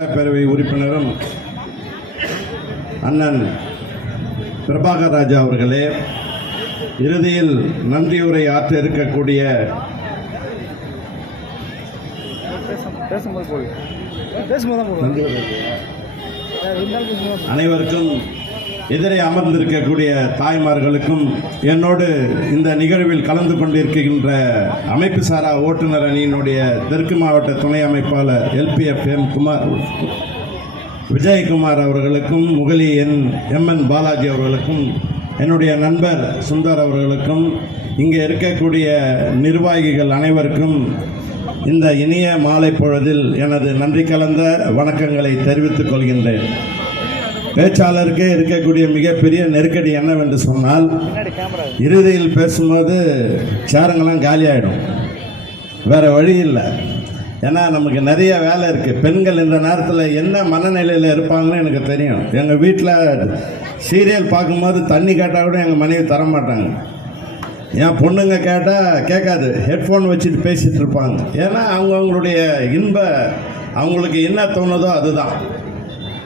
பேரவை உறுப்பினரும் அண்ணன் பிரபாகர் ராஜா அவர்களே இறுதியில் நன்றியுரை ஆற்ற இருக்கக்கூடிய அனைவருக்கும் எதிரே அமர்ந்திருக்கக்கூடிய தாய்மார்களுக்கும் என்னோடு இந்த நிகழ்வில் கலந்து கொண்டிருக்கின்ற அமைப்பு சாரா ஓட்டுநர் அணியினுடைய தெற்கு மாவட்ட துணை அமைப்பாளர் எல்பிஎஃப் எம் குமார் விஜயகுமார் அவர்களுக்கும் முகலி என் எம்என் பாலாஜி அவர்களுக்கும் என்னுடைய நண்பர் சுந்தர் அவர்களுக்கும் இங்கே இருக்கக்கூடிய நிர்வாகிகள் அனைவருக்கும் இந்த இனிய மாலை பொழுதில் எனது நன்றி கலந்த வணக்கங்களை தெரிவித்துக் கொள்கின்றேன். பேச்சாளருக்கே இருக்கக்கூடிய மிகப்பெரிய நெருக்கடி என்னவென்று சொன்னால் இறுதியில் பேசும்போது சேருங்கெல்லாம் காலியாயிடும். வேற வழி இல்லை. ஏன்னா நமக்கு நிறைய வேலை இருக்குது பெண்கள் இந்த நேரத்தில் என்ன மனநிலையில் இருப்பாங்கன்னு எனக்கு தெரியும். எங்கள் வீட்டில் சீரியல் பார்க்கும்போது தண்ணி கேட்டால் கூட எங்கள் மனைவி தர மாட்டாங்க என் பொண்ணுங்க கேட்டால் கேட்காது. ஹெட்ஃபோன் வச்சுட்டு பேசிகிட்டு இருப்பாங்க. ஏன்னா அவங்க அவங்களுடைய இன்ப அவங்களுக்கு என்ன தோணுதோ அதுதான்.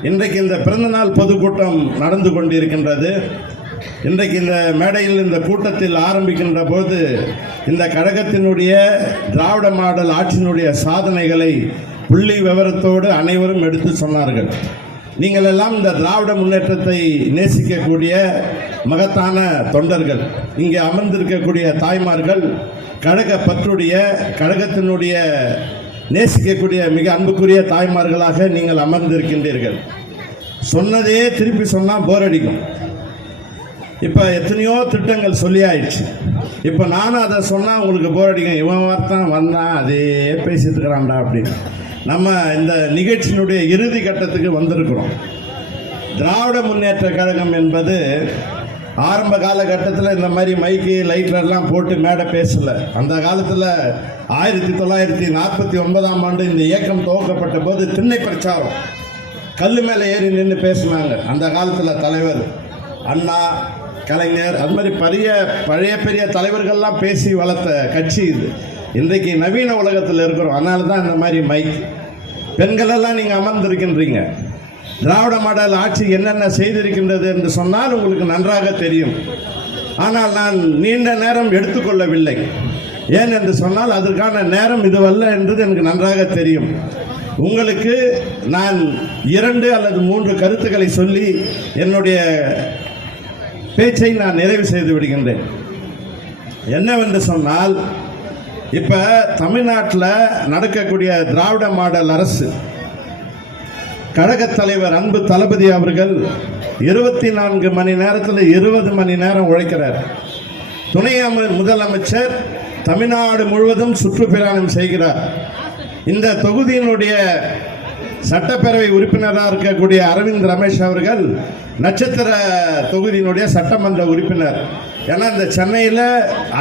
இன்றைக்கு இந்த பிறந்தநாள் பொதுக்கூட்டம் நடந்து கொண்டிருக்கின்றது. இன்றைக்கு இந்த மேடையில் இந்த கூட்டத்தில் ஆரம்பிக்கின்ற போது இந்த கழகத்தினுடைய திராவிட மாடல் ஆட்சியினுடைய சாதனைகளை புள்ளி விவரத்தோடு அனைவரும் எடுத்து சொன்னார்கள். நீங்கள் எல்லாம் இந்த திராவிட முன்னேற்றத்தை நேசிக்கக்கூடிய மகத்தான தொண்டர்கள் இங்கே அமர்ந்திருக்கக்கூடிய தாய்மார்கள் கழக பற்றுடைய கழகத்தினுடைய நேசிக்கக்கூடிய மிக அன்புக்குரிய தாய்மார்களாக நீங்கள் அமர்ந்திருக்கின்றீர்கள். சொன்னதே திருப்பி சொன்னால் போர் அடிக்கும். இப்போ எத்தனையோ திட்டங்கள் சொல்லி ஆயிடுச்சு. இப்போ நானும் அதை சொன்னால் உங்களுக்கு போர் அடிக்கும். இவன் வரத்தான் வந்தான் அதே பேசிட்டு இருக்கிறான்டா அப்படின்னு. நம்ம இந்த நிகழ்ச்சியினுடைய இறுதி கட்டத்துக்கு வந்திருக்கிறோம். திராவிட முன்னேற்ற கழகம் என்பது ஆரம்ப காலகட்டத்தில் இந்த மாதிரி மைக்கு லைட்லெல்லாம் போட்டு மேடை பேசலை. அந்த காலத்தில் ஆயிரத்தி தொள்ளாயிரத்தி நாற்பத்தி ஒன்பதாம் ஆண்டு இந்த இயக்கம் துவக்கப்பட்ட போது திண்ணை பிரச்சாரம். கல் மேலே ஏறி நின்று பேசினாங்க. அந்த காலத்தில் தலைவர் அண்ணா கலைஞர் அது மாதிரி பெரிய பழைய பெரிய தலைவர்கள்லாம் பேசி வளர்த்த கட்சி இது. இன்றைக்கு நவீன உலகத்தில் இருக்கிறோம். அதனால தான் இந்த மாதிரி மைக் பெண்களெல்லாம் நீங்கள் அமர்ந்திருக்கின்றீங்க. திராவிட மாடல் ஆட்சி என்னென்ன செய்திருக்கின்றது என்று சொன்னால் உங்களுக்கு நன்றாக தெரியும். ஆனால் நான் நீண்ட நேரம் எடுத்துக்கொள்ளவில்லை. ஏன் என்று சொன்னால் அதற்கான நேரம் இதுவல்ல என்பது எனக்கு நன்றாக தெரியும். உங்களுக்கு நான் இரண்டு அல்லது மூன்று கருத்துக்களை சொல்லி என்னுடைய பேச்சை நான் நிறைவு செய்து விடுகின்றேன். என்னவென்று சொன்னால் இப்போ தமிழ்நாட்டில் நடக்கக்கூடிய திராவிட மாடல் அரசு கழகத் தலைவர் அன்பு தளபதி அவர்கள் இருபத்தி நான்கு மணி நேரத்தில் இருபது மணி நேரம் உழைக்கிறார். துணை முதலமைச்சர் தமிழ்நாடு முழுவதும் சுற்றுப்பிரயாணம் செய்கிறார். இந்த தொகுதியினுடைய சட்டப்பேரவை உறுப்பினராக இருக்கக்கூடிய அரவிந்த் ரமேஷ் அவர்கள் நட்சத்திர தொகுதியினுடைய சட்டமன்ற உறுப்பினர். ஏன்னா இந்த சென்னையில்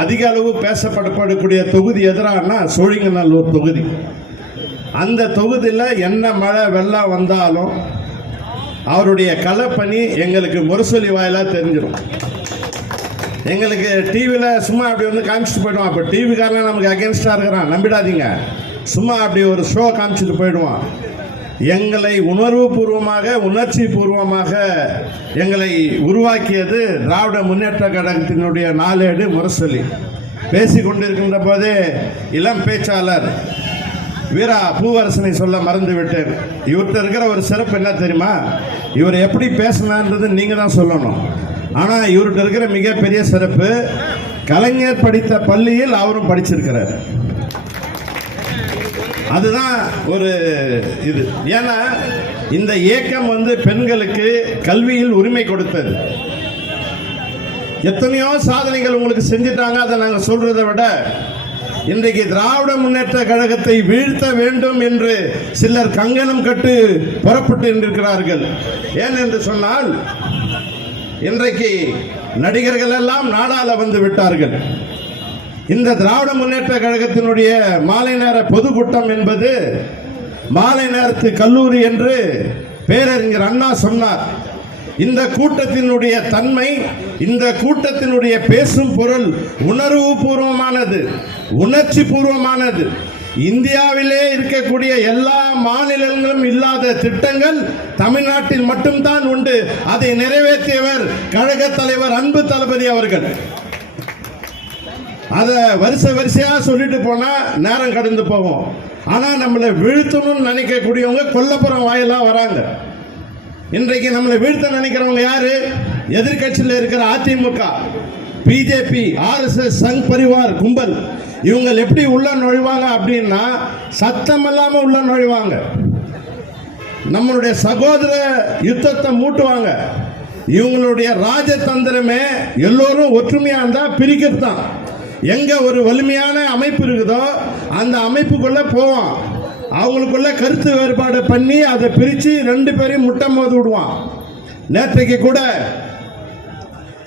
அதிக அளவு பேசப்படப்படக்கூடிய தொகுதி எதிரானா சோழிங்கநல்லூர் தொகுதி. அந்த தொகுதியில் என்ன மழை வெள்ளம் வந்தாலும் அவருடைய கலைப்பணி எங்களுக்கு முரசொலி வாயிலாக தெரிஞ்சிடும் எங்களுக்கு டிவியில் சும்மா அப்படி வந்து காமிச்சிட்டு போயிடுவான். அப்போ டிவிக்காரன் நமக்கு அகேன்ஸ்டாக இருக்கிறான். நம்பிடாதீங்க. சும்மா அப்படி ஒரு ஷோ காமிச்சிட்டு போயிடுவான். எங்களை உணர்வு பூர்வமாக உணர்ச்சி பூர்வமாக எங்களை உருவாக்கியது திராவிட முன்னேற்ற கழகத்தினுடைய நாளேடு முரசொலி. பேசி கொண்டிருக்கின்ற போதே இளம் பேச்சாளர் வீரா பூவரசனை சொல்ல மறந்து விட்டேன் இவர்கிட்ட இருக்கிற ஒரு சிறப்பு என்ன தெரியுமா? இவர் எப்படி பேசினான்றது நீங்கள் தான் சொல்லணும். ஆனால் இவர்கிட்ட இருக்கிற மிகப்பெரிய சிறப்பு கலைஞர் படித்த பள்ளியில் அவரும் படிச்சிருக்கிறார். அதுதான் ஒரு இது. ஏன்னா இந்த இயக்கம் வந்து பெண்களுக்கு கல்வியில் உரிமை கொடுத்தது. எத்தனையோ சாதனைகள் உங்களுக்கு செஞ்சுட்டாங்க அதை நாங்கள் சொல்றதை விட இன்றைக்கு திராவிட முன்னேற்ற கழகத்தை வீழ்த்த வேண்டும் என்று சிலர் கங்கணம் கட்டு புறப்பட்டு இருக்கிறார்கள் ஏன் என்று சொன்னால் இன்றைக்கு நடிகர்கள் எல்லாம் நாடால வந்து விட்டார்கள். இந்த திராவிட முன்னேற்ற கழகத்தினுடைய மாலை நேர பொதுக்கூட்டம் என்பது மாலை நேரத்து கல்லூரி என்று பேரறிஞர் அண்ணா சொன்னார். இந்த கூட்டத்தினுடைய தன்மை இந்த கூட்டத்தினுடைய பேசும் பொருள் உணர்வு பூர்வமானது உணர்ச்சி பூர்வமானது இந்தியாவிலே இருக்கக்கூடிய எல்லா மாநிலங்களும் இல்லாத திட்டங்கள் தமிழ்நாட்டில் மட்டும்தான் உண்டு. அதை நிறைவேற்றியவர் கழக தலைவர் அன்பு தளபதி அவர்கள். அதை வரிசை வரிசையாக சொல்லிட்டு போனால் நேரம் கடந்து போவோம் ஆனால் நம்மளை வீழ்த்தணும்னு நினைக்கக்கூடியவங்க கொல்லப்புறம் வாயிலாக வராங்க. இன்றைக்கு நம்மளை வீழ்த்த நினைக்கிறவங்க யாரு? எதிர்க்கட்சியில் இருக்கிற அதிமுக பிஜேபி ஆர்எஸ்எஸ் சங் பரிவார் கும்பல். இவங்க எப்படி உள்ள நுழைவாங்க அப்படின்னா சத்தம் இல்லாம உள்ள நுழைவாங்க. நம்மளுடைய சகோதர யுத்தத்தை மூட்டுவாங்க. இவங்களுடைய ராஜதந்திரமே எல்லோரும் ஒற்றுமையா இருந்தா பிரிக்கிறது தான் எங்க ஒரு வலிமையான அமைப்பு இருக்குதோ அந்த அமைப்புக்குள்ள போவான் அவங்களுக்குள்ள கருத்து வேறுபாடு பண்ணி அதை பிரித்து ரெண்டு பேரையும் முட்டம் மோது விடுவான். நேற்றைக்கு கூட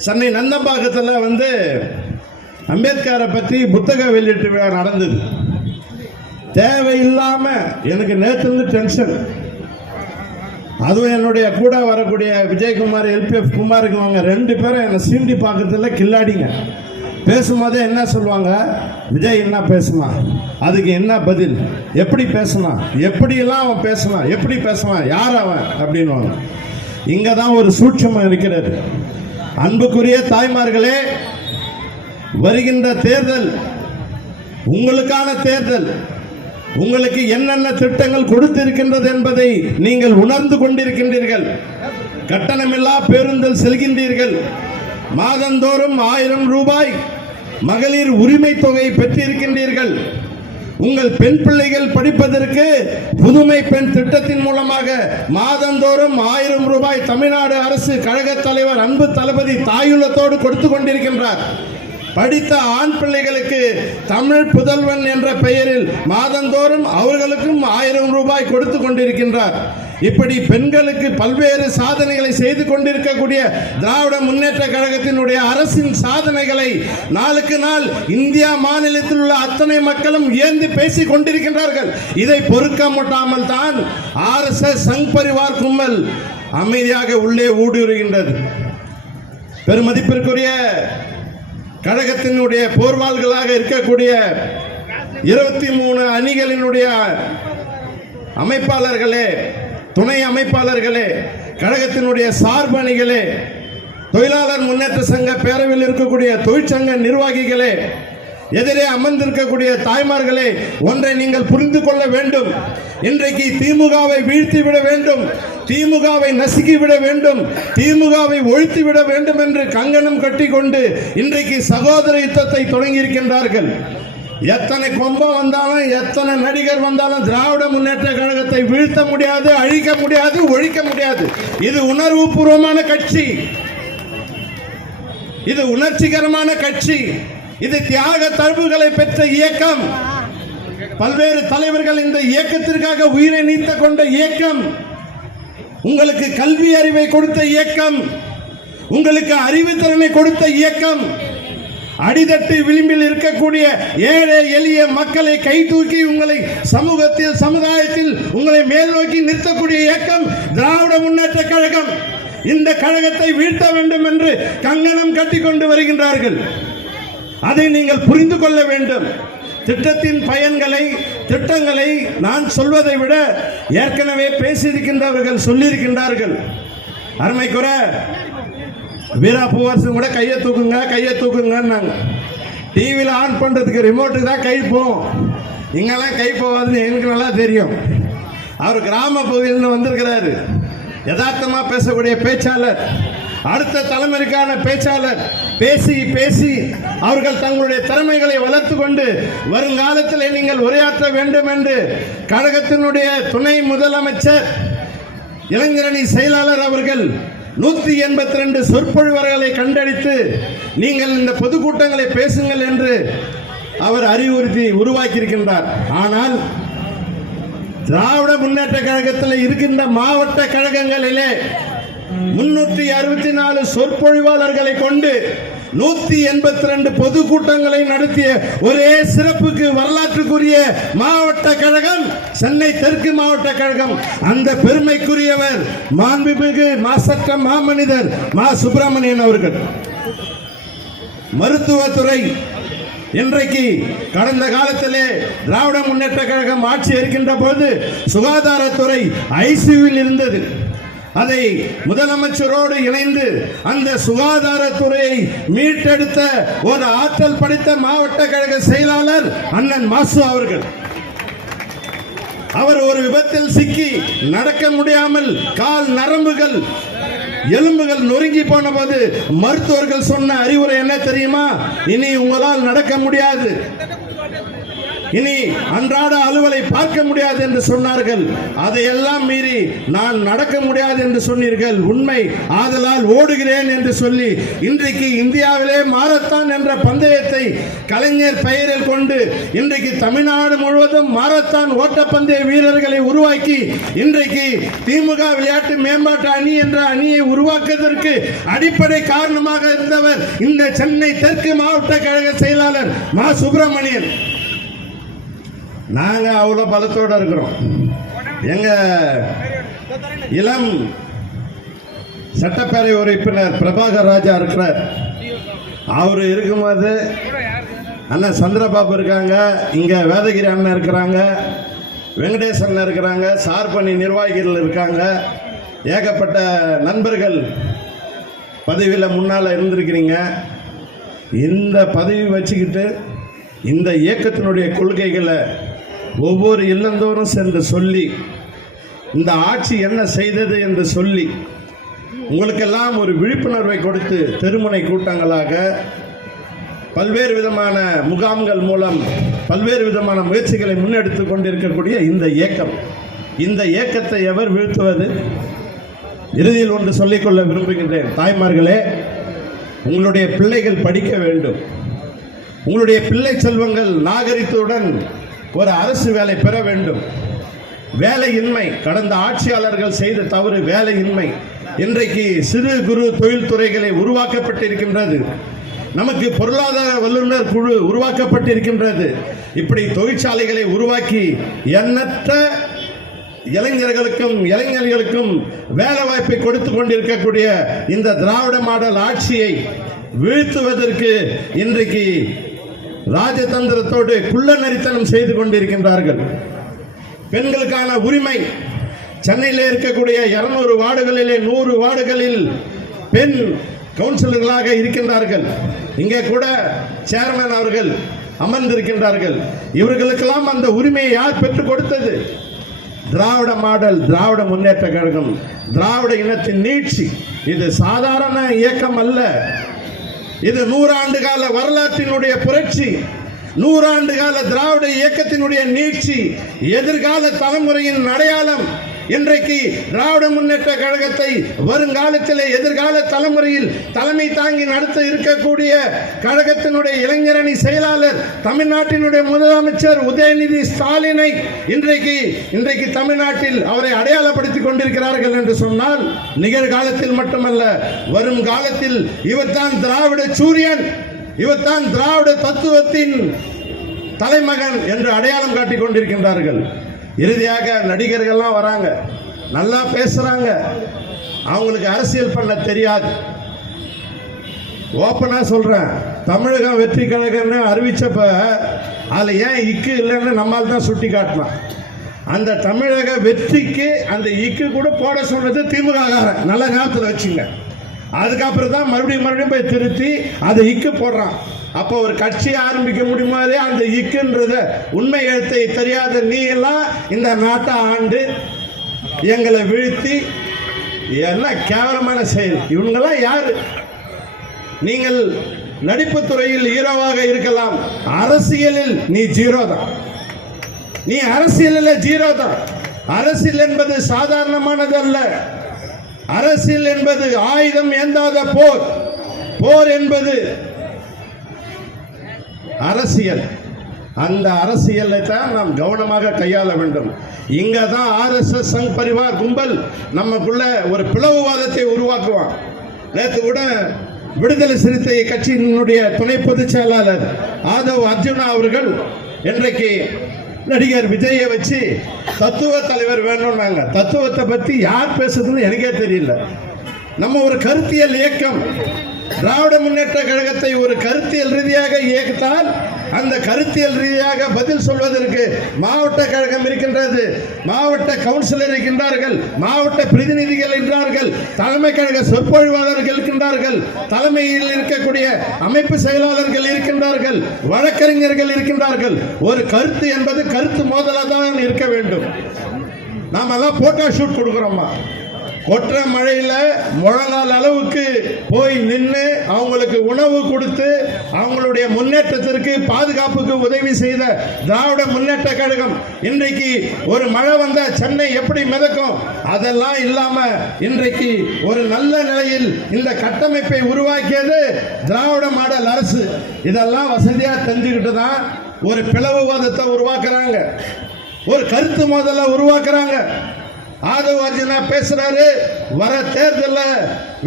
சென்னை நந்தம்பாக்கத்தில் வந்து அம்பேத்கரை பற்றி புத்தக வெளியீட்டு விழா நடந்தது. தேவையில்லாமல் எனக்கு நேற்றுலேருந்து டென்ஷன் அதுவும் என்னுடைய கூட வரக்கூடிய விஜயகுமார் எல்பிஎஃப் குமாருக்கு அவங்க ரெண்டு பேரும் என்னை சீண்டி பார்க்கறதுல கில்லாடிங்க. பேசும்போதே என்ன சொல்லுவாங்க? விஜய் என்ன பேசுனா? அதுக்கு என்ன பதில்? எப்படி பேசலாம் எப்படியெல்லாம் அவன் பேசலாம் எப்படி பேசலாம் யார் அவன்? அப்படின்னு இங்கே தான் ஒரு சூட்சமம் இருக்கிறது. அன்புக்குரிய தாய்மார்களே வருகின்ற தேர்தல் உங்களுக்கான தேர்தல் உங்களுக்கு என்னென்ன திட்டங்கள் கொடுத்திருக்கின்றது என்பதை நீங்கள் உணர்ந்து கொண்டிருக்கின்றீர்கள். கட்டணமில்லா பேருந்தில் செல்கின்றீர்கள். மாதந்தோறும் ஆயிரம் ரூபாய் மகளிர் உரிமை தொகை பெற்றிருக்கின்றீர்கள். உங்கள் பெண் பிள்ளைகள் படிப்பதற்கு புதுமை பெண் திட்டத்தின் மூலமாக மாதந்தோறும் ஆயிரம் ரூபாய் தமிழ்நாடு அரசு கழக தலைவர் அன்பு தளபதி தாயுள்ளத்தோடு கொடுத்து கொண்டிருக்கின்றார். படித்த ஆண் பிள்ளைகளுக்கு தமிழ் புதல்வன் என்ற பெயரில் மாதந்தோறும் அவர்களுக்கும் ஆயிரம் ரூபாய் கொடுத்து கொண்டிருக்கின்றார். இப்படி பெண்களுக்கு பல்வேறு சாதனைகளை செய்து கொண்டிருக்கக்கூடிய திராவிட முன்னேற்ற கழகத்தினுடைய அரசின் சாதனைகளை நாளுக்கு நாள் இந்தியா மாநிலத்தில் உள்ள அத்தனை மக்களும் ஏந்தி பேசிக் கொண்டிருக்கின்றார்கள். இதை பொறுக்க முட்டாமல் தான் ஆர்எஸ்எஸ் சங் பரிவார் கும்மல் அமைதியாக உள்ளே ஊடுருகின்றது. பெருமதிப்பிற்குரிய கழகத்தினுடைய போர்வாள்களாக இருக்கக்கூடிய இருபத்தி மூணு அணிகளினுடைய அமைப்பாளர்களே துணை அமைப்பாளர்களே கழகத்தினுடைய சார்பணிகளே தொழிலாளர் முன்னேற்ற சங்க பேரவையில் இருக்கக்கூடிய தொழிற்சங்க நிர்வாகிகளே எதிரே அமர்ந்திருக்கக்கூடிய தாய்மார்களே ஒன்றை நீங்கள் புரிந்து கொள்ள வேண்டும். இன்றைக்கு திமுகவை வீழ்த்தி விட வேண்டும். திமுகவை நசுக்கி விட வேண்டும். திமுகவை ஒழித்து விட வேண்டும் என்று கங்கணம் கட்டிக்கொண்டு இன்றைக்கு சகோதர யுத்தத்தை தொடங்கியிருக்கின்றார்கள். எத்தனை கொம்பம் வந்தாலும் எத்தனை நடிகர் வந்தாலும் திராவிட முன்னேற்ற கழகத்தை வீழ்த்த முடியாது அழிக்க முடியாது ஒழிக்க முடியாது. இது உணர்வு பூர்வமான கட்சி. இது உணர்ச்சிகரமான கட்சி. இது தியாக தழுவுகளை பெற்ற இயக்கம். பல்வேறு தலைவர்கள் இந்த இயக்கத்திற்காக உயிரை நீத்த கொண்ட இயக்கம். உங்களுக்கு கல்வி அறிவை கொடுத்த இயக்கம். உங்களுக்கு அறிவுத்திறனை கொடுத்த இயக்கம். அடிதட்டு விளிம்பில் இருக்கக்கூடிய ஏழை எளிய மக்களை கை தூக்கி உங்களை சமூகத்தில் சமுதாயத்தில் உங்களை மேல் நோக்கி நிறுத்தக்கூடிய இயக்கம் திராவிட முன்னேற்ற கழகம். இந்த கழகத்தை வீழ்த்த வேண்டும் என்று கங்கணம் கட்டி கொண்டு வருகின்றார்கள். அதை நீங்கள் புரிந்து கொள்ள வேண்டும். திட்டத்தின் பயன்களை திட்டங்களை நான் சொல்வதை விட ஏற்கனவே பேசியிருக்கின்றவர்கள் சொல்லியிருக்கின்றார்கள். அருமைக்குற வீரா பூவரசன் கூட கையை தூக்குங்க கையை தூக்குங்கன்னாங்க. டிவியில் ஆன் பண்ணுறதுக்கு ரிமோட்டுக்கு தான் கை போகும். இங்கெல்லாம் கை போகாதுன்னு எனக்கு நல்லா தெரியும். அவர் கிராம பகுதியிலிருந்து வந்திருக்கிறாரு. யதார்த்தமாக பேசக்கூடிய பேச்சாளர். அடுத்த தலைமுறைக்கான பேச்சாளர். பேசி பேசி அவர்கள் தங்களுடைய திறமைகளை வளர்த்து கொண்டு வருங்காலத்தில் நீங்கள் உரையாற்ற வேண்டும் என்று கழகத்தினுடைய துணை முதலமைச்சர் இளைஞரணி செயலாளர் அவர்கள் நூற்றி எண்பத்தி ரெண்டு சொற்பொழிவர்களை கண்டடித்து நீங்கள் இந்த பொதுக்கூட்டங்களை பேசுங்கள் என்று அவர் அறிவுறுத்தி உருவாக்கியிருக்கின்றார். ஆனால் திராவிட முன்னேற்ற கழகத்தில் இருக்கின்ற மாவட்ட கழகங்களிலே முன்னூற்றி அறுபத்தி நாலு சொற்பொழிவாளர்களை கொண்டு நூத்தி எண்பத்தி ரெண்டு பொதுக்கூட்டங்களை நடத்திய ஒரே சிறப்புக்கு வரலாற்றுக்குரிய மாவட்ட கழகம் சென்னை தெற்கு மாவட்ட கழகம். அந்த பெருமைக்குரியவர் மாண்புமிகு மாசற்ற மாமனிதர் மா சுப்பிரமணியன் அவர்கள். மருத்துவத்துறை இன்றைக்கு கடந்த காலத்திலே திராவிட முன்னேற்ற கழகம் ஆட்சி இருக்கின்ற போது சுகாதாரத்துறை ஐசியூவில் இருந்தது. அதை முதலமைச்சரோடு இணைந்து அந்த சுகாதாரத்துறையை மீட்டெடுத்த ஒரு ஆற்றல் படைத்த மாவட்ட கழக செயலாளர் அண்ணன் மாசு அவர்கள். அவர் ஒரு விபத்தில் சிக்கி நடக்க முடியாமல் கால் நரம்புகள் எலும்புகள் நொறுங்கி போன போது மருத்துவர்கள் சொன்ன அறிவுரை என்ன தெரியுமா? இனி உங்களால் நடக்க முடியாது. இனி அன்றாட அலுவலை பார்க்க முடியாது என்று சொன்னார்கள். அதையெல்லாம் மீறி நான் நடக்க முடியாது என்று சொன்னீர்கள். உண்மை ஆதலால் ஓடுகிறேன் என்று சொல்லி இன்றைக்கு இந்தியாவிலே மாரத்தான் என்ற பந்தயத்தை கலைஞர் பெயரில் கொண்டு இன்றைக்கு தமிழ்நாடு முழுவதும் மாரத்தான் ஓட்டப்பந்தய வீரர்களை உருவாக்கி இன்றைக்கு திமுக விளையாட்டு மேம்பாட்டு அணி என்ற அணியை உருவாக்குவதற்கு அடிப்படை காரணமாக இருந்தவர் இந்த சென்னை தெற்கு மாவட்ட கழக செயலாளர் மா. சுப்பிரமணியன். நாங்க அவ்வளோ பலத்தோடு இருக்கிறோம். எங்க இளம் சட்டப்பேரவை உறுப்பினர் பிரபாகர் ராஜா இருக்கிறார். அவர் இருக்கும்போது அண்ணன் சந்திரபாபு இருக்காங்க இங்க வேதகிரி அண்ணன் இருக்கிறாங்க வெங்கடேசன் இருக்கிறாங்க சார்பணி நிர்வாகிகள் இருக்காங்க. ஏகப்பட்ட நண்பர்கள் பதவியில் முன்னால் இருந்திருக்கிறீங்க. இந்த பதவி வச்சுக்கிட்டு இந்த இயக்கத்தினுடைய கொள்கைகளை ஒவ்வொரு இல்லந்தோறும் சென்று சொல்லி இந்த ஆட்சி என்ன செய்தது என்று சொல்லி உங்களுக்கெல்லாம் ஒரு விழிப்புணர்வை கொடுத்து தெருமுனை கூட்டங்களாக பல்வேறு விதமான முகாம்கள் மூலம் பல்வேறு விதமான முயற்சிகளை முன்னெடுத்து கொண்டிருக்கக்கூடிய இந்த இயக்கம். இந்த இயக்கத்தை எவர் வீழ்த்துவது? இறுதியில் ஒன்று சொல்லிக்கொள்ள விரும்புகின்றேன். தாய்மார்களே உங்களுடைய பிள்ளைகள் படிக்க வேண்டும். உங்களுடைய பிள்ளை செல்வங்கள் நாகரிகத்துடன் ஒரு அரசு வேலை பெற வேண்டும். வேலையின்மை கடந்த ஆட்சியாளர்கள் செய்த தவறு வேலையின்மை இன்றைக்கு சிறு குறு தொழில்துறைகளை உருவாக்கப்பட்டிருக்கின்றது. நமக்கு பொருளாதார வல்லுநர் குழு உருவாக்கப்பட்டிருக்கின்றது. இப்படி தொழிற்சாலைகளை உருவாக்கி எண்ணற்ற இளைஞர்களுக்கும் இளைஞர்களுக்கும் வேலை வாய்ப்பை கொடுத்து கொண்டிருக்கக்கூடிய இந்த திராவிட மாடல் ஆட்சியை வீழ்த்துவதற்கு இன்றைக்கு ராஜதந்திரத்தோடு குள்ள நரித்தனம் செய்து கொண்டிருக்கின்றார்கள். பெண்களுக்கான உரிமை. சென்னையில் இருக்கக்கூடிய இருநூறு வார்டுகளிலே நூறு வார்டுகளில் பெண் கவுன்சிலர்களாக இருக்கின்றார்கள். இங்கே கூட சேர்மன் அவர்கள் அமர்ந்திருக்கின்றார்கள். இவர்களுக்கெல்லாம் அந்த உரிமையை யார் பெற்றுக் கொடுத்தது? திராவிட மாடல் திராவிட முன்னேற்ற கழகம் திராவிட இனத்தின் நீட்சி. இது சாதாரண இயக்கம் அல்ல. இது நூறாண்டு கால வரலாற்றினுடைய புரட்சி நூறாண்டு கால திராவிட இயக்கத்தினுடைய நீட்சி எதிர்கால தலைமுறையின் அடையாளம். இன்றைக்கு திராவிட முன்னேற்ற கழகத்தை வருங்காலத்திலே எதிர்கால தலைமுறையில் தலைமை தாங்கி நடத்த இருக்கக்கூடிய கழகத்தினுடைய இளைஞரணி செயலாளர் தமிழ்நாட்டினுடைய முதலமைச்சர் உதயநிதி ஸ்டாலினை இன்றைக்கு இன்றைக்கு தமிழ்நாட்டில் அவரை அடையாளப்படுத்திக் கொண்டிருக்கிறார்கள் என்று சொன்னால் நிகழ்காலத்தில் மட்டுமல்ல வரும் காலத்தில் இவர்தான் திராவிட சூரியன் இவர்தான் திராவிட தத்துவத்தின் தலைமகன் என்று அடையாளம் காட்டிக் கொண்டிருக்கின்றார்கள். இறுதியாக நடிகர்கள்லாம் வராங்க. நல்லா பேசுகிறாங்க அவங்களுக்கு அரசியல் பண்ண தெரியாது. ஓப்பனாக சொல்கிறேன் தமிழகம் வெற்றி கழகம்னு அறிவித்தப்ப அதில் ஏன் இக்கு இல்லைன்னு நம்மால் தான் சுட்டி காட்டலாம். அந்த தமிழக வெற்றிக்கு அந்த இக்கு கூட போட சொன்னது திமுக காரன் நல்ல ஞாபகத்தில் வச்சுங்க. அதுக்கப்புறம் தான் மறுபடியும் மறுபடியும் போய் திருத்தி அதை இக்கு போடுறான். அப்போ ஒரு கட்சி ஆரம்பிக்க முடியுமாதே அந்த இக்குன்றத உண்மை எழுத்தை தெரியாத நீ எல்லாம் இந்த நாட்டை ஆண்டு எங்களை வீழ்த்தி என்ன கேவலமான செயல். இவங்கெல்லாம் யாரு? நீங்கள் நடிப்பு துறையில் ஹீரோவாக இருக்கலாம். அரசியலில் நீ ஜீரோ தான். நீ அரசியலில் ஜீரோ தான். அரசியல் என்பது சாதாரணமானது அல்ல அரசியல் என்பது ஆயுதம் ஏந்தாத போர். போர் என்பது அரசியல். அந்த அரசியலை தான் நாம் கவனமாக கையாள வேண்டும். இங்க தான் ஆர்எஸ்எஸ் சங் பரிவார் கும்பல் நமக்குள்ள ஒரு பிளவுவாதத்தை உருவாக்குவான். நேற்று கூட விடுதலை சிறுத்தை கட்சியினுடைய துணை பொதுச் செயலாளர் ஆதவ் அர்ஜுனா அவர்கள் இன்றைக்கு நடிகர் விஜயை வச்சு தத்துவ தலைவர் வேணும்னாங்க. தத்துவத்தை பத்தி யார் பேசுறதுன்னு எனக்கே தெரியல. நம்ம ஒரு கருத்தியல் இயக்கம். திராவிட முன்னேற்ற கழகத்தை ஒரு கருத்தியல் ரீதியாக இயக்கத்தால் அந்த கருத்தியல் ரீதியாக பதில் சொல்வதற்கு மாவட்ட கழகம் இருக்கின்றது. மாவட்ட கவுன்சிலர் இருக்கின்றார்கள். மாவட்ட பிரதிநிதிகள் இருக்கிறார்கள் தலைமை கழக சொற்பொழிவாளர்கள் இருக்கின்றார்கள். தலைமையில் இருக்கக்கூடிய அமைப்பு செயலாளர்கள் இருக்கின்றார்கள். வழக்கறிஞர்கள் இருக்கின்றார்கள். ஒரு கருத்து என்பது கருத்து மோதலாக தான் இருக்க வேண்டும். நாம் எல்லாம் போட்டோ ஷூட் கொடுக்குறோமா ஒற்றை மழையில முழங்கால் அளவுக்கு போய் நின்று அவங்களுக்கு உணவு கொடுத்து அவங்களுடைய முன்னேற்றத்திற்கு பாதுகாப்புக்கு உதவி செய்த திராவிட முன்னேற்ற கழகம். இன்றைக்கு ஒரு மழை வந்தா சென்னை எப்படி மிதக்கும்? அதெல்லாம் இல்லாம இன்றைக்கு ஒரு நல்ல நிலையில் இந்த கட்டமைப்பை உருவாக்கியது திராவிட மாடல் அரசு. இதெல்லாம் வசதியா தெரிஞ்சுக்கிட்டு தான் ஒரு பிளவுவாதத்தை உருவாக்குறாங்க. ஒரு கருத்து மோதலை உருவாக்குறாங்க. ஆதவ அர்ஜுனா பேசுறாரு. வர தேர்தலில்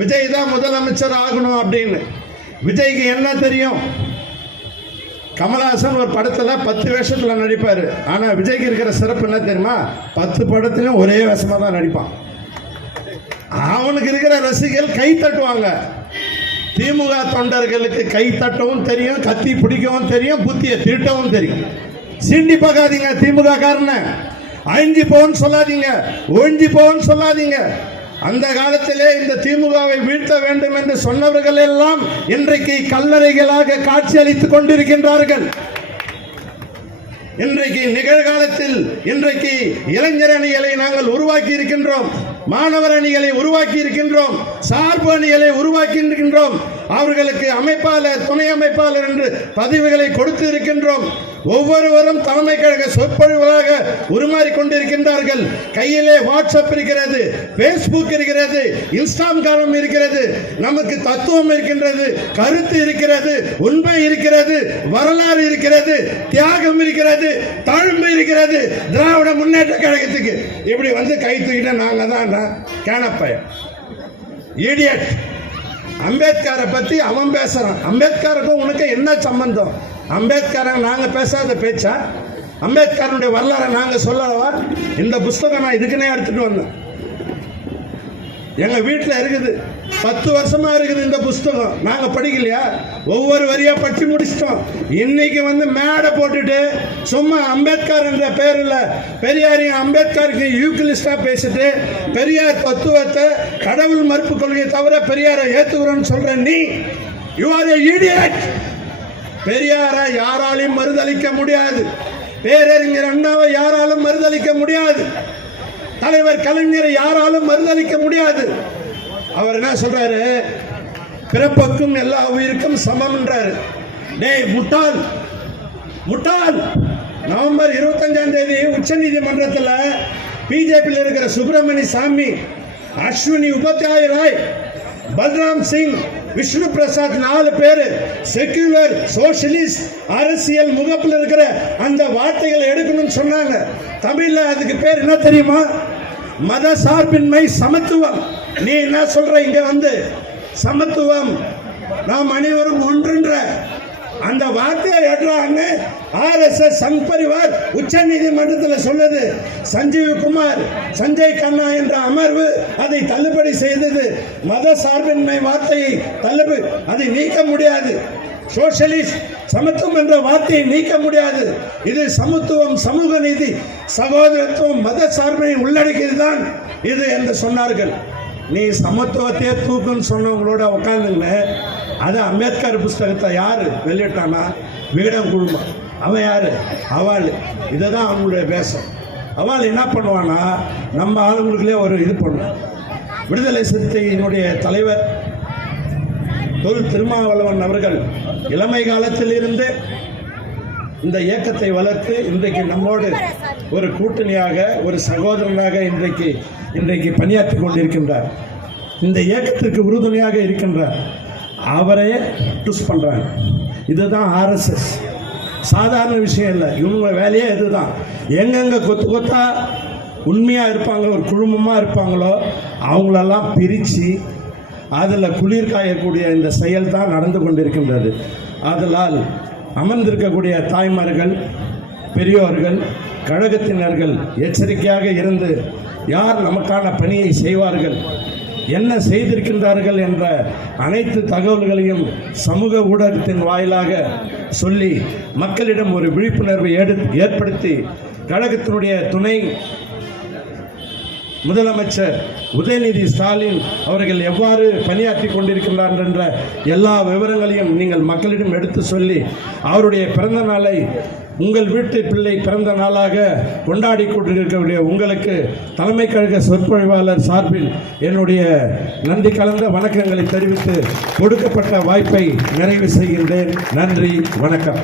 விஜய் தான் முதலமைச்சர் ஆகணும் அப்படின்னு. விஜய்க்கு என்ன தெரியும்? கமலஹாசன் ஒரு படத்தில் பத்து வேஷத்தில் நடிப்பார். ஆனால் விஜய்க்கு இருக்கிற சிறப்பு என்ன தெரியுமா? பத்து படத்துலையும் ஒரே வேஷமாக தான் நடிப்பான். அவனுக்கு இருக்கிற ரசிகர்கள் கை தட்டுவாங்க. திமுக தொண்டர்களுக்கு கை தட்டவும் தெரியும் கத்தி பிடிக்கவும் தெரியும் புத்தியை திருட்டவும் தெரியும். சீண்டி பார்க்காதீங்க திமுக காரன. அழிஞ்சு போன்னு சொல்லாதீங்க ஒழிஞ்சு போன்னு சொல்லாதீங்க. அந்த காலத்திலே இந்த திமுகவை வீழ்த்த வேண்டும் என்று சொன்னவர்கள் எல்லாம் இன்றைக்கு கல்லறைகளாக காட்சியளித்துக் கொண்டிருக்கின்றார்கள். இன்றைக்கு நிகழ்காலத்தில் இன்றைக்கு இளைஞர் அணிகளை நாங்கள் உருவாக்கி இருக்கின்றோம் மாணவர் அணிகளை உருவாக்கி இருக்கின்றோம் சார்பு அணிகளை உருவாக்கி இருக்கின்றோம். அவர்களுக்கு அமைப்பாளர் துணை அமைப்பாளர் என்று பதவிகளை கொடுத்து இருக்கின்றோம். ஒவ்வொருவரும் தலைமை கழக சொற்பொழிவாக உருமாறி கொண்டிருக்கின்றார்கள். கையிலே வாட்ஸ்அப் இருக்கிறது பேஸ்புக் இருக்கிறது இன்ஸ்டாகிராம் இருக்கிறது நமக்கு தத்துவம் இருக்கின்றது கருத்து இருக்கிறது உண்மை இருக்கிறது வரலாறு இருக்கிறது தியாகம் இருக்கிறது தாழ்மை இருக்கிறது திராவிட முன்னேற்ற கழகத்துக்கு. இப்படி வந்து கை தூக்கிட்ட நாங்க தான் கேனப்பையன். இடியட் அம்பேத்கரை பத்தி அவன் பேசுறான். அம்பேத்கருக்கும் உனக்கு என்ன சம்பந்தம்? அம்பேத்கரை நாங்க பேசாத பேச்சா? அம்பேத்கருடைய வரலாறை நாங்க சொல்லவா? இந்த புஸ்தகம் நான் இதுக்குன்னே எடுத்துட்டு வந்தேன். எங்க வீட்டில் இருக்குது. பத்து வருஷமா இருக்குது இந்த புஸ்தகம். நாங்க படிக்கலையா? ஒவ்வொரு வரியா படிச்சு முடிச்சிட்டோம். இன்னைக்கு வந்து மேடை போட்டுட்டு சும்மா அம்பேத்கர் என்ற பேரில் பெரியாரையும் அம்பேத்கருக்கு யூக்கிலிஸ்டா பேசிட்டு பெரியார் தத்துவத்தை கடவுள் மறுப்பு கொள்கையை தவிர பெரியாரை ஏத்துக்கிறோன்னு சொல்ற நீ யூ ஆர் இடியட் பெரியாரை யாராலையும் மறுதளிக்க முடியாது. பேரறிஞர் அண்ணாவை யாராலும் மறுதளிக்க முடியாது. தலைவர் கலைஞரை யாராலும் மறுதளிக்க முடியாது. அவர் என்ன சொல்றாரு? பிறப்புக்கும் எல்லா உயிருக்கும் சமம்ன்றாரு டேய் முட்டாள். முட்டாள். நவம்பர் இருபத்தஞ்சாம் தேதி உச்ச நீதிமன்றத்தில் பிஜேபியில் இருக்கிற சுப்பிரமணிய சாமி அஸ்வினி உபாத்தியாய ராய் பல்ராம் சிங் விஷ்ணு பிரசாத் நாலு பேர் செக்யூலர் சோசியலிஸ்ட் அரசியல் முகப்பில் இருக்கிற அந்த வார்த்தைகளை எடுக்கணும்னு சொன்னாங்க. தமிழில் அதுக்கு பேர் என்ன தெரியுமா? மத சார்பின்மை சமத்துவம். நீ என்ன சொல்ற? இங்க வந்து சமத்துவம். நாம் அனைவரும் ஒன்றுன்ற அந்த வார்த்தையை எடுறான்னு ஆர்எஸ்எஸ் சங் பரிவார் உச்ச நீதிமன்றத்தில் சொல்லுது சஞ்சீவ் குமார் சஞ்சய் கண்ணா என்ற அமர்வு அதை தள்ளுபடி செய்தது. மத சார்பின்மை வார்த்தையை தள்ளுபடி அதை நீக்க முடியாது. சோசியலிஸ்ட் சமத்துவம் என்ற வார்த்தையை நீக்க முடியாது. இது சமத்துவம் சமூக நீதி சகோதரத்துவம் மத சார்பை உள்ளடக்கியது தான் இது என்று சொன்னார்கள். நீ சமத்துவத்தையே தூக்குன்னு சொன்னவங்களோட உட்காந்துங்க அது அம்பேத்கர் புஸ்தகத்தை யார் வெளியிட்டானா? விகடன் குழுமம் அவன் யார்? அவள். இதை தான் அவங்களுடைய பேசம் அவள் என்ன பண்ணுவான்னா நம்ம ஆளுங்களுக்குள்ளே ஒரு இது பண்ணும் விடுதலை சிறுத்தையினுடைய தலைவர் தொல் திருமாவளவன் அவர்கள் இளமை காலத்திலிருந்து இந்த இயக்கத்தை வளர்த்து இன்றைக்கு நம்மோடு ஒரு கூட்டணியாக ஒரு சகோதரனாக இன்றைக்கு இன்றைக்கு பணியாற்றி கொண்டிருக்கின்றார். இந்த இயக்கத்திற்கு உறுதுணையாக இருக்கின்றார். அவரையே டுஸ் பண்ணுறாங்க இதுதான் ஆர்எஸ்எஸ் சாதாரண விஷயம் இல்லை. இவங்க வேலையே இதுதான். எங்கெங்கே கொத்து கொத்தா உண்மையாக இருப்பாங்க ஒரு குழுமமாக இருப்பாங்களோ அவங்களெல்லாம் பிரித்து அதில் குளிர் காயக்கூடிய இந்த செயல் தான் நடந்து கொண்டிருக்கின்றது. ஆதலால் அமர்ந்திருக்கக்கூடிய தாய்மார்கள் பெரியோர்கள் கழகத்தினர்கள் எச்சரிக்கையாக இருந்து யார் நமக்கான பணியை செய்வார்கள்? என்ன செய்திருக்கின்றார்கள் என்ற அனைத்து தகவல்களையும் சமூக ஊடகத்தின் வாயிலாக சொல்லி மக்களிடம் ஒரு விழிப்புணர்வை ஏடு- ஏற்படுத்தி கழகத்தினுடைய துணை முதலமைச்சர் உதயநிதி ஸ்டாலின் அவர்கள் எவ்வாறு பணியாற்றி கொண்டிருக்கிறார்கள் என்ற எல்லா விவரங்களையும் நீங்கள் மக்களிடம் எடுத்து சொல்லி அவருடைய பிறந்த நாளை உங்கள் வீட்டு பிள்ளை பிறந்த நாளாக கொண்டாடி கொண்டிருக்கக்கூடிய உங்களுக்கு தலைமை கழக சொற்பொழிவாளர் சார்பில் என்னுடைய நன்றி கலந்த வணக்கங்களை தெரிவித்து கொடுக்கப்பட்ட வாய்ப்பை நிறைவு செய்கின்றேன். நன்றி வணக்கம்.